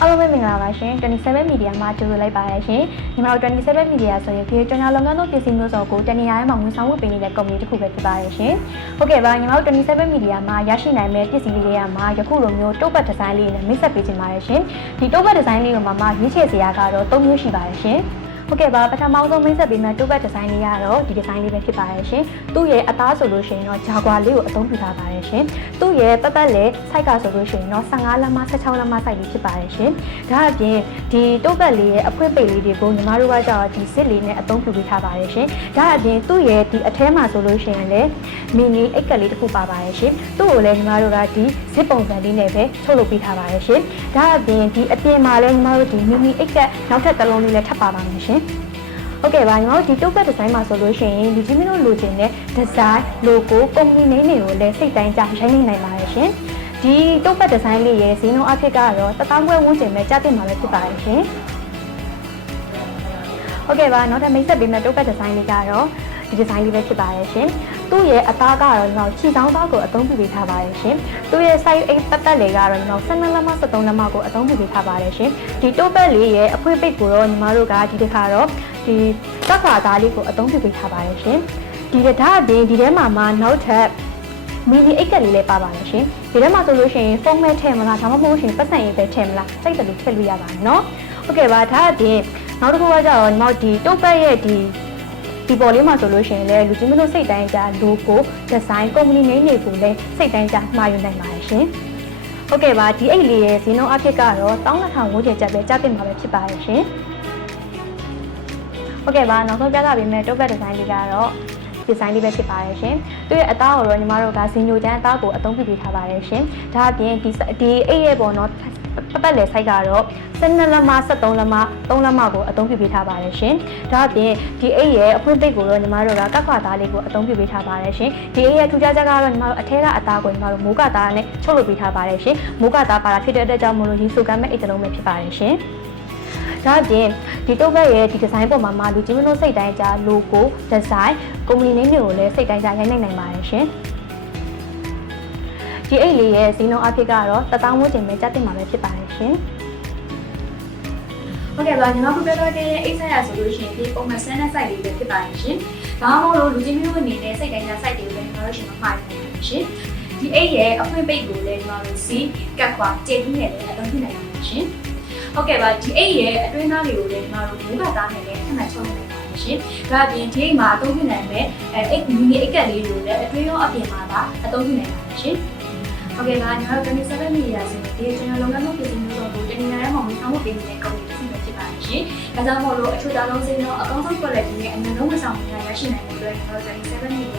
အားလုံးပဲမင်္ဂလာပါရှင်27 media မှာကြိုဆိုလိုက်ပါရရှင်ညီမတို့27 media ဆိုရင်ဒီကျွန်တော်လုပ်ငန်းတို့ပြည်စည်းမျိုးစုံကိုတနေရာထဲမှာဝန်ဆောင်မှုပေးနေတဲ့ကုမ္ပဏီတစ်ခုပဲဖြစ်ပါရရှင်ဟုတ်ကဲ့ပါညီမတို့27 media မှာရရှိနိုင်မဲ့ပစ္စည်းလေးတွေကမှယခုလိုမျိုးတုပ်ပတ်ဒီဇိုင်းလေးနဲ့မိတ်ဆက်ပေးခြင်းပါရရှင်ဒီတုပ်ပတ်ဒီဇိုင်းလေးကိုမှရွေးချယ်စရာကတော့3မျိုးရှိပါရရှင်ဟုတ်ကဲ့ပါပထမဆုံးမိတ်ဆက်ပေးမဲ့တုပ်ပတ်ဒီဇိုင်းလေးကတော့ဒီဒီဇိုင်းလေးပဲဖြစ်ပါရဲ့ရှင်သူ့ရဲ့အသားဆိုလို့ရှိရင်တော့ဂျာဂွာလေးကိုအသုံးပြုထားပါရဲ့ရှင်သူ့ရဲ့ပတ်ပတ်လည်းစိုက်ကဆိုလို့ရှိရင်တော့15လက်မ16လက်မစိုက်လေးဖြစ်ပါရဲ့ရှင်ဒါအပြင်ဒီတုပ်ပတ်လေးရဲ့အဖွင့်ပိတ်လေးတွေကိုညီမတို့ကကြောက်ဒီစစ်လေးနဲ့အသုံးပြုပေးထားပါရဲ့ရှင်ဒါအပြင်သူ့ရဲ့ဒီအထဲမှာဆိုလို့ရှိရင်လည်းမီနီအိတ်ကလေးတစ်ခုပါပါရဲ့ရှင်သူ့ကိုလည်းညီမတို့ကဒီဇစ်ပုံစံလေးနဲ့ပဲချုပ်လုပ်ပေးထားပါရဲ့ရှင်ဒါအပြင်ဒီအပြင်မှာလည်းညီမတို့ဒီမီနီအိတ်ကနောက်ထပ်တစ်လုံးလေးလည်းထပ်ပါပါမယ်ရှင်ဟုတ်ကဲ့ပါညီမတို့ဒီတုပ်ပတ်ဒီဇိုင်းမှာဆိုလို့ရှိရင်လူကြီးမင်းတို့လိုချင်တဲ့ဒီဇိုင်း logo ကုမ္ပဏီနည်းတွေကိုလည်းစိတ်တိုင်းကြရိုက်နေနိုင်ပါတယ်ရှင်ဒီတုပ်ပတ်ဒီဇိုင်းလေးရဲ့ဈေးနှုန်းအဖြစ်ကတော့1000ခွဲဝန်းကျင်ပဲကြားသိမှာလည်းဖြစ်ပါတယ်ရှင်ဟုတ်ကဲ့ပါနောက်ထပ်မိတ်ဆက်ပေးမယ့်တုပ်ပတ်ဒီဇိုင်းလေးကတော့ဒီဒီဇိုင်းလေးပဲဖြစ်ပါတယ်ရှင်သူ့ရဲ့အသားကတော့ညီမတို့ခြေဆောင်သားကိုအသုံးပြုပေးထားပါတယ်ရှင်သူ့ရဲ့ size 8ပတ်လေးကတော့ညီမတို့12လက်မ13လက်မကိုအသုံးပြုပေးထားပါတယ်ရှင်ဒီတုပ်ပတ်လေးရဲ့အဖွင့်ပိတ်ကိုတော့ညီမတို့ကဒီတစ်ခါတော့ဒီတက်ခွာသားလေးကိုအသုံးပြုပေးထားပါတယ်ရှင်ဒီဒါအပြင်ဒီထဲမှာနောက်ထပ်မီနီအိတ်ကလေးလည်းပါပါတယ်ရှင်ဒီထဲမှာဆိုလို့ရှိရင်ဖုန်းမဲထည့်မလားဒါမှမဟုတ်ရှင်ပတ်စံရေးပဲထည့်မလားစိတ်တလူထည့်လို့ရပါတယ်နော်ဟုတ်ကဲ့ပါဒါအပြင်နောက်တစ်ခုကကြတော့ညီမတို့ဒီတုပ်ပတ်ရဲ့ဒီပေါ်လေးမှာဆိုလို့ရှိရင်လည်းလူကြီးမလို့စိတ်တိုင်းကြ logo design ကုမ္ပဏီနည်းတွေကိုလည်းစိတ်တိုင်းကြမှာယူနိုင်ပါတယ်ရှင်ဟုတ်ကဲ့ပါဒီအိတ်လေးရဲ့ဈေးနှုန်းအဖြစ်ကတော့12000ဝန်းကျင်ကျပ်ပဲကြားသိမှာပဲဖြစ်ပါတယ်ရှင်ဟုတ်ကဲ့ပါနောက်ဆုံးပြသပေးမယ့်တုပ်ပတ်ဒီဇိုင်းလေးကတော့ဒီဇိုင်းလေးပဲဖြစ်ပါတယ်ရှင်သူရဲ့အသားကိုတော့ညီမတို့ကဇင်ညိုတန်းအသားကိုအသုံးပြုပေးထားပါတယ်ရှင်ဒါအပြင်ဒီအိတ်ရဲ့ပေါ်တော့ပတ်လေဆိုင်ကတော့12လက်မ13လက်မ3လက်မကိုအသုံးပြုပေးထားပါတယ်ရှင်ဒါအပြင်ဒီအိတ်ရဲ့အဖွင့်ပိတ်ကိုတော့ညီမတို့ကကတ်ခွာသားလေးကိုအသုံးပြုပေးထားပါတယ်ရှင်ဒီအိတ်ရဲ့ထူးခြားချက်ကတော့ညီမတို့အထဲကအသားကိုညီမတို့မိုးကသားနဲ့ချုပ်လုပ်ပေးထားပါတယ်ရှင်မိုးကသားပါတာဖြစ်တဲ့အတွက်ကြောင့်မလို့ရီဆိုကမ်းမဲ့အိတ်တစ်လုံးပဲဖြစ်ပါတယ်ရှင်ဒါအပြင်ဒီတုပ်ပတ်ရဲ့ဒီဒီဇိုင်းပေါ်မှာလူကြီးမလို့စိတ်တိုင်းကြ logo design ကုမ္ပဏီနည်းတွေကိုလည်းစိတ်တိုင်းကြရိုက်နိုင်ပါတယ်ရှင်ဒီအိတ်လေးရဲ့ဈေးနှုန်းအဖြစ်ကတော့1000ဝန်းကျင်ပဲကြားသိမှာပဲဖြစ်ပါတယ်ရှင်ဟုတ်ကဲ့ပါညီမတို့ပြောတော့တဲ့အိတ်ဆက်ရဆိုလို့ရှိရင်ဒီပုံမှန်ဆန်းတဲ့ site လေးပဲဖြစ်ပါတယ်ရှင်ဒါမှမဟုတ်လူကြီးမျိုးအနေနဲ့စိတ်တိုင်းကြ site တွေပဲညီမတို့ရှင်မှားနေပါတယ်ရှင်ဒီအိတ်ရဲ့အဖွင့်ပိတ်ကိုလည်းညီမတို့စီကတ်ခွာကျေပြီးနဲ့လည်းအသုံးပြုနိုင်ပါတယ်ရှင်ဟုတ်ကဲ့ပါဒီအိတ်ရဲ့အတွင်းသားတွေကိုလည်းညီမတို့မိုးကသားနဲ့လည်းထပ်မံချုပ်နိုင်ပါတယ်ရှင်ဒါအပြင်ဒီအိတ်မှာအသုံးပြုနိုင်မဲ့အိတ်မီနီအိတ်ကတ်လေးတွေကိုလည်းအတွင်းရောအပြင်မှာပါအသုံးပြုနိုင်ပါတယ်ရှင်ဟုတ်ကဲ့ပါညီမတို့27 media ဆိုတဲ့ဒီကျွန်တော်လုပ်ငန်းမှုပြည်စည်းမျိုးစုံကိုတနင်္လာနေ့မှာဝန်ဆောင်မှုပေးနေတဲ့ကုမ္ပဏီတစ်ခုပဲဖြစ်ပါတယ်ရှင်။ဒါကြောင့်မို့လို့အထူးသားလုံးစင်းတော့အကောင်းဆုံး quality နဲ့အများဆုံးဝန်ဆောင်မှုများရရှိနိုင်ဖို့အတွက်ကျွန်တော်27 media